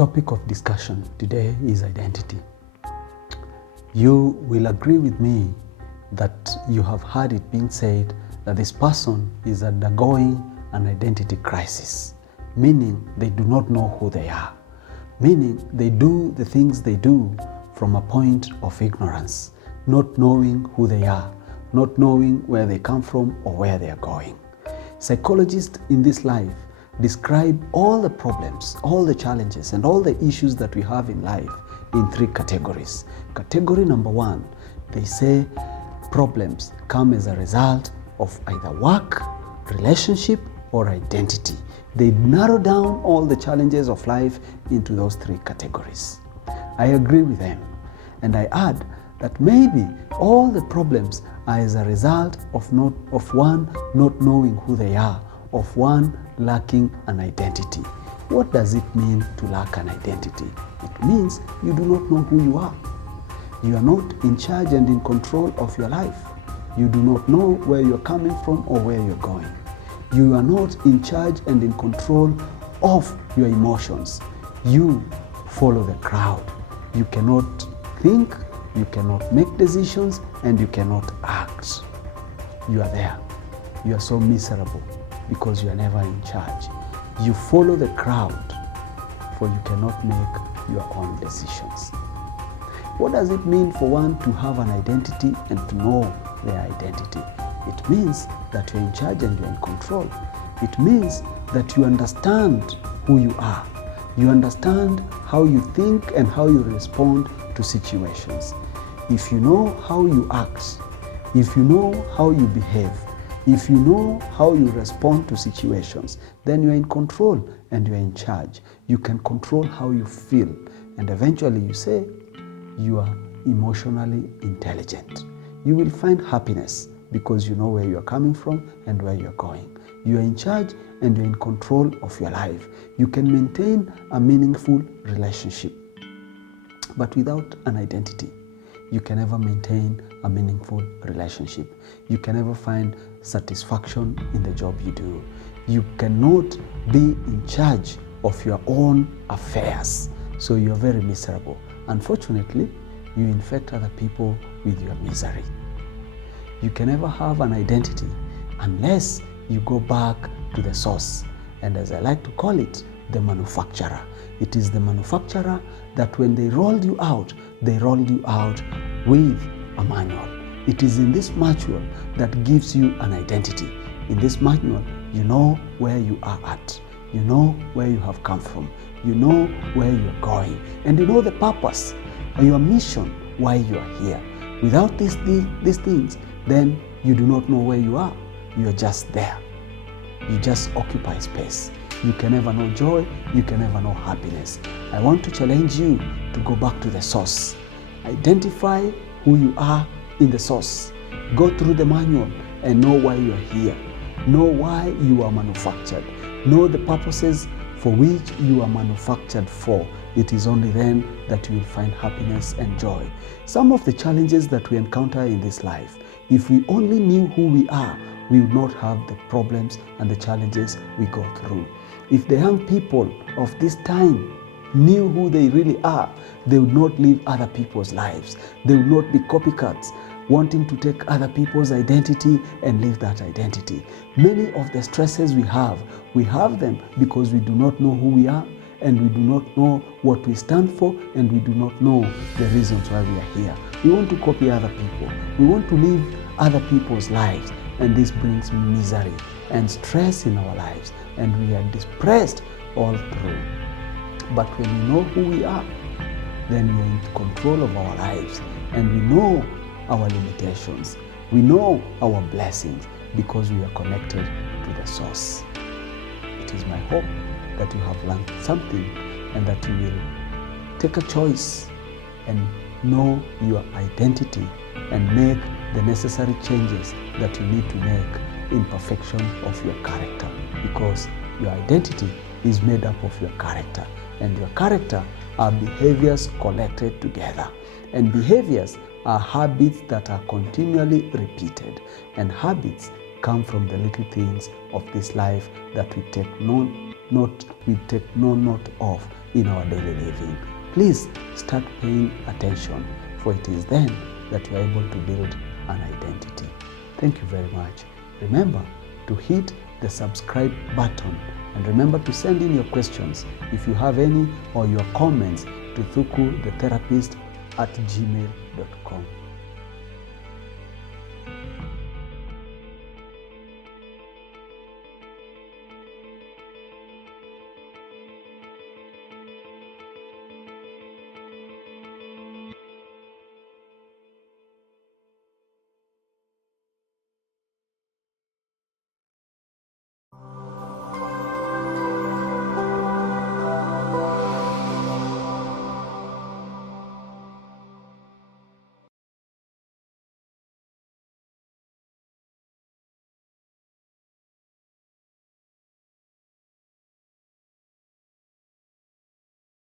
topic of discussion today is identity. You will agree with me that you have heard it being said that this person is undergoing an identity crisis, meaning they do not know who they are, meaning they do the things they do from a point of ignorance, not knowing who they are, not knowing where they come from or where they are going. Psychologists in this life describe all the problems, all the challenges, and all the issues that we have in life in three categories. Category number one, they say problems come as a result of either work, relationship, or identity. They narrow down all the challenges of life into those three categories. I agree with them, and I add that maybe all the problems are as a result of one not knowing who they are, of one lacking an identity. What does it mean to lack an identity? It means you do not know who you are. You are not in charge and in control of your life. You do not know where you're coming from or where you're going. You are not in charge and in control of your emotions. You follow the crowd. You cannot think, you cannot make decisions, and you cannot act. You are there. You are so miserable because you are never in charge. You follow the crowd, for you cannot make your own decisions. What does it mean for one to have an identity and to know their identity? It means that you're in charge and you're in control. It means that you understand who you are. You understand how you think and how you respond to situations. If you know how you act, if you know how you behave, if you know how you respond to situations, then you're in control and you're in charge. You can control how you feel, and eventually you say you are emotionally intelligent. You will find happiness because you know where you're coming from and where you're going. You are in charge and you're in control of your life. You can maintain a meaningful relationship. But without an identity, you can never maintain a meaningful relationship. You can never find satisfaction in the job you do. You cannot be in charge of your own affairs. So you're very miserable. Unfortunately, you infect other people with your misery. You can never have an identity unless you go back to the source. And as I like to call it, the manufacturer. It is the manufacturer that when they rolled you out with a manual. It is in this manual that gives you an identity. In this manual, you know where you are at. You know where you have come from. You know where you're going. And you know the purpose or your mission, why you are here. Without these things, then you do not know where you are. You are just there. You just occupy space. You can never know joy. You can never know happiness. I want to challenge you to go back to the source. Identify who you are in the source. Go through the manual and know why you are here. Know why you are manufactured. Know the purposes for which you are manufactured for. It is only then that you will find happiness and joy. Some of the challenges that we encounter in this life, if we only knew who we are, we would not have the problems and the challenges we go through. If the young people of this time knew who they really are, they would not live other people's lives. They would not be copycats, wanting to take other people's identity and live that identity. Many of the stresses we have them because we do not know who we are, and we do not know what we stand for, and we do not know the reasons why we are here. We want to copy other people. We want to live other people's lives, and this brings misery and stress in our lives, and we are depressed all through. But when we know who we are, then we are in control of our lives, and we know our limitations. We know our blessings because we are connected to the source. It is my hope that you have learned something and that you will take a choice and know your identity and make the necessary changes that you need to make in perfection of your character, because your identity is made up of your character, and your character are behaviors collected together, and behaviors are habits that are continually repeated, and habits come from the little things of this life that we take no note of in our daily living. Please start paying attention, for it is then that you are able to build an identity. Thank you very much. Remember to hit the subscribe button, and remember to send in your questions if you have any, or your comments to thukuthetherapist@gmail.com.